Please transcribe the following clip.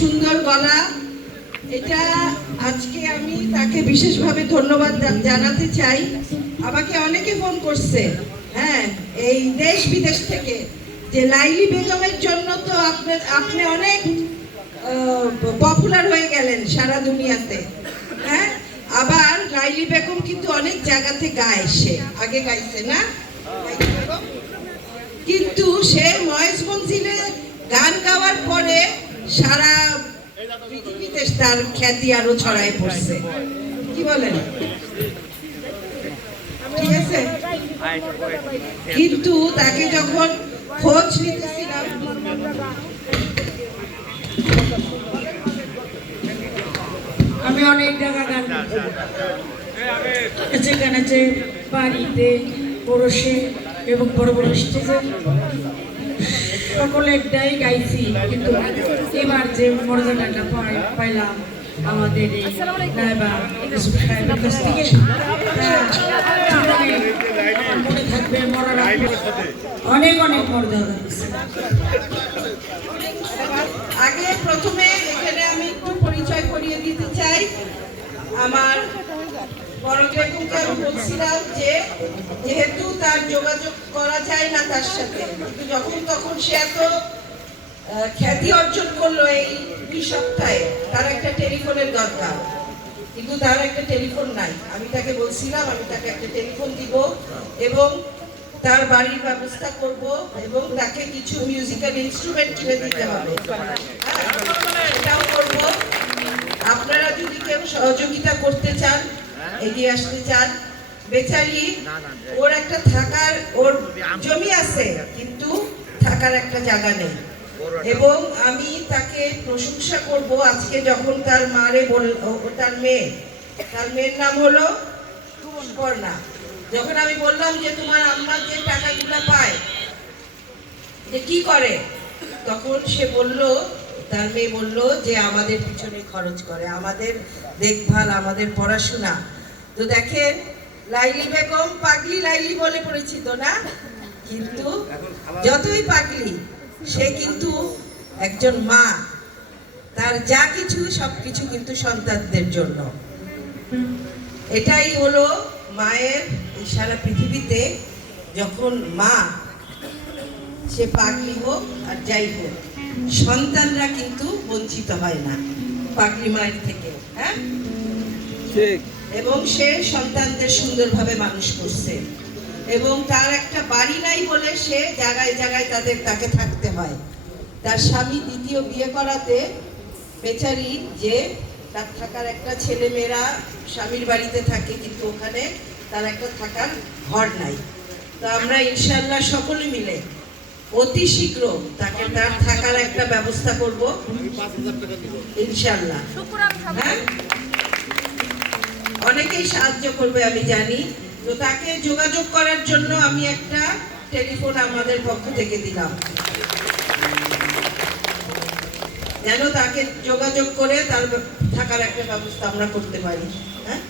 সুন্দর গলা। এটা আজকে আমি তাকে বিশেষভাবে ধন্যবাদ জানাতে চাই। আমাকে অনেকে ফোন করছে, হ্যাঁ, এই দেশ বিদেশ থেকে, যে লাইলি বেগমের জন্য তো আপনি অনেক পপুলার হয়ে গেলেন সারা দুনিয়াতে। হ্যাঁ, আবার লাইলি বেগম কিন্তু অনেক জায়গাতে গায়, সে আগে গাইছে না, কিন্তু সে মহেশ মঞ্জিলে গান গাওয়ার পরে সারা পৃথিবীতে তার খ্যাতি আরো ছড়ায় পড়ছে। কি বলেন? ঠিক আছে, কিন্তু তাকে যখন খোঁজ নিতেছিলাম, আমি অনেক জায়গা গান যেখানে যে বাড়িতে পড়োশে এবং বড় বড় স্টেজে সকলেরটাই গাইছি, কিন্তু এবার যে মর্যাদাটা পাইলাম আমাদের এই নাইবা ইউসুফ সাহেবের কাছ থেকে, মনে থাকবে, মরার অনেক অনেক মর্যাদা দিচ্ছে। আগে প্রথমে এখানে আমি একটু পরিচয় করিয়ে দিতে চাই। আমার বড় বেগমকে আমি বলছিলাম যে যেহেতু তার যোগাযোগ করা যায় না তার সাথে, কিন্তু যখন তখন সে এত খ্যাতি অর্জন করলো এই 2 সপ্তাহে, তার একটা টেলিফোনের দরকার, কিন্তু তার একটা টেলিফোন নাই। আমি তাকে বলছিলাম আমি তাকে একটা টেলিফোন দিব এবং তার বাড়ির ব্যবস্থা করব এবং তাকে কিছু মিউজিক্যাল ইনস্ট্রুমেন্ট কিনে দিতে হবে, সেটাও করব। আপনারা যদি কেউ সহযোগিতা করতে চান, এগিয়ে আসতে চান, বেচারি ওর একটা থাকার, ওর জমি আছে কিন্তু থাকার একটা জায়গা নেই, এবং আমি তাকে প্রশংসা করব আজকে যখন তার মারে তার মেয়ের নাম হলো সুপর্ণা, যখন আমি বললাম যে তোমার আম্মা যে টাকাগুলো পায় যে কি করে, তখন সে বলল, তার মেয়ে বলল যে আমাদের পিছনে খরচ করে, আমাদের দেখভাল, আমাদের পড়াশোনা। তো দেখেন, লাইলি বেগম পাগলি লাইলি বলে পরিচিত না, কিন্তু যতই পাগলি সে কিন্তু একজন মা, তার যা কিছু সবকিছু কিন্তু সন্তানদের জন্য। এটাই হলো মায়ের সারা পৃথিবীতে, যখন মা সে পাগলি হোক আর যাই হোক, সন্তানরা কিন্তু বঞ্চিত হয় না পাগলি মায়ের থেকে। হ্যাঁ, এবং সে সন্তানদের সুন্দরভাবে মানুষ করছে, এবং তার একটা বাড়ি নাই বলে সে জায়গায় জায়গায় তাকে থাকতে হয়। তার স্বামী দ্বিতীয় বিয়ে করাতে বেচারি, যে তার থাকার একটা ছেলে মেয়েরা স্বামীর বাড়িতে থাকে, কিন্তু ওখানে তার একটা থাকার ঘর নাই। তো আমরা ইনশাআল্লাহ সকলে মিলে অতি শীঘ্র তাকে তার থাকার একটা ব্যবস্থা করব ইনশাআল্লাহ। হ্যাঁ, অনেকেই সাহায্য করবে আমি জানি। তো তাকে যোগাযোগ করার জন্য আমি একটা টেলিফোন আমাদের পক্ষ থেকে দিলাম, যেন তাকে যোগাযোগ করে তার থাকার একটা ব্যবস্থা আমরা করতে পারি। হ্যাঁ।